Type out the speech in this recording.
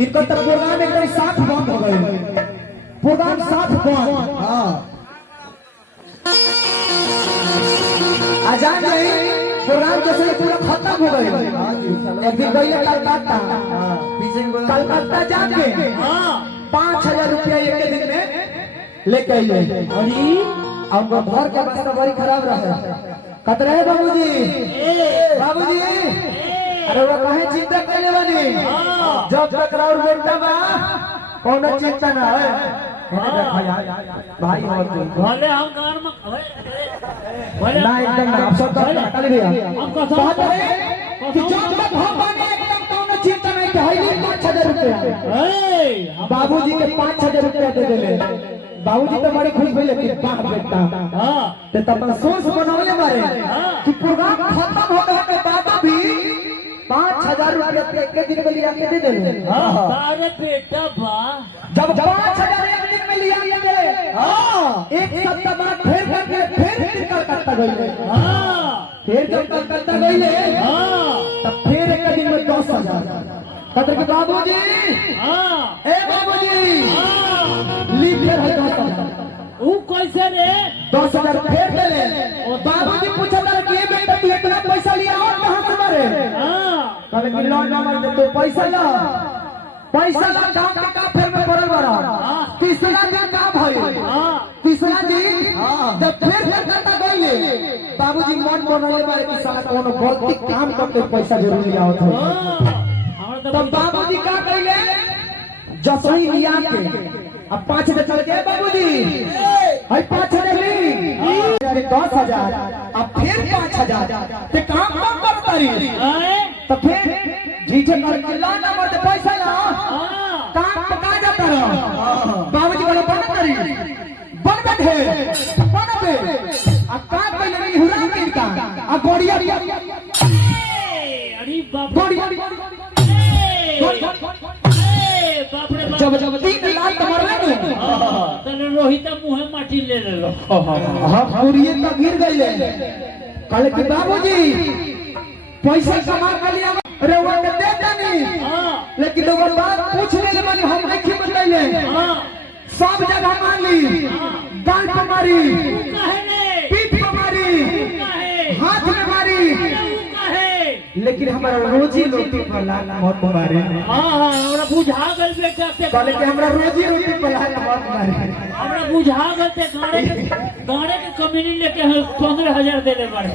इनका तो प्रोग्राम एकदम साथ बंद हो गए, प्रोग्राम साथ बंद। हाँ आजान नहीं, प्रोग्राम जैसे पूरा खत्म हो गए। एक दिन गई कलकत्ता, कलकत्ता जाके 5000 रुपया एक दिन में लेके आई। अरे अब घर के अवस्था बड़ी खराब रहा। कतरे बाबूजी, बाबूजी अरे वो कहे चिंता करने वाली, जब तक राउर बेटा बा कौन चिंता ना है भाई। और भले हम घर में भले ना एकदम ना आप सब कल भैया हम को बात है कि जब तक हम बने एकदम कौन चिंता नहीं है। 5000 रुपया बाबूजी के 5000 रुपया दे देले। बाबूजी तो बड़े खुश भइले कि वाह बेटा। हां ते तब सोच बनवले बारे कि प्रोग्राम खत्म हो गए के बाद भी 5000 रुपया एक दिन में लिया के दे देले। हां अरे बेटा बा जब 5000 एक दिन में लिया के हां एक सप्ताह बाद फिर कलकत्ता गए। हां फिर जब कलकत्ता गए हां तब फिर एक दिन में 10000 कतर के बाबूजी। हां ए बाबूजी हां लिखे है 10000। वो कैसे रे 10000 फिर दे ले। और बाबूजी पूछा था कि बेटा तू इतना पैसा लिया और कहां से मारे। हां कल कि लोन नंबर दे तो पैसा ला गांव के का फिर में पड़ल बड़ा। तीसरा दिन का भाई। हां तीसरा दिन जब फिर कलकत्ता गए बाबूजी मन बनले बारे कि साला कोनो गलती काम करके पैसा जरूर लिया होता। तब बाबूजी का कइले जसई लिया के अब 5 चल गए बाबूजी। भाई 5 ली 10000 अब फिर 5000 ते काम कम करतारी। तो फिर जीजे करके ला नंबर दे पैसा ला काम पका जाता रहो। बाबूजी बोले बन करी बन बैठे बनबे अब का कइले नहीं हुरा के का अब गोड़िया अरे बाप गोड़िया जब 3 लाख मरले नु तने रोहित मुंह माटी ले लेलो। हम पूरिये का गिर गइले। कल के बाबूजी पैसा कमा के लिया अरे वो के दे देनी। लेकिन वो बात पूछ ले मानी हम नहीं बतैले। सब जगह मान ली गाल पे मारी पीठ पे मारी हाथ में मारी लेकिन हमारा रोजी रोटी पर लाल मत मारे। हां हां हमरा बुझा गल बेटा ते कहले कि हमरा रोजी रोटी पर लाल मत मारे। हमरा बुझा गल ते गाड़े के कमीनी लेके 15000 देले बारे।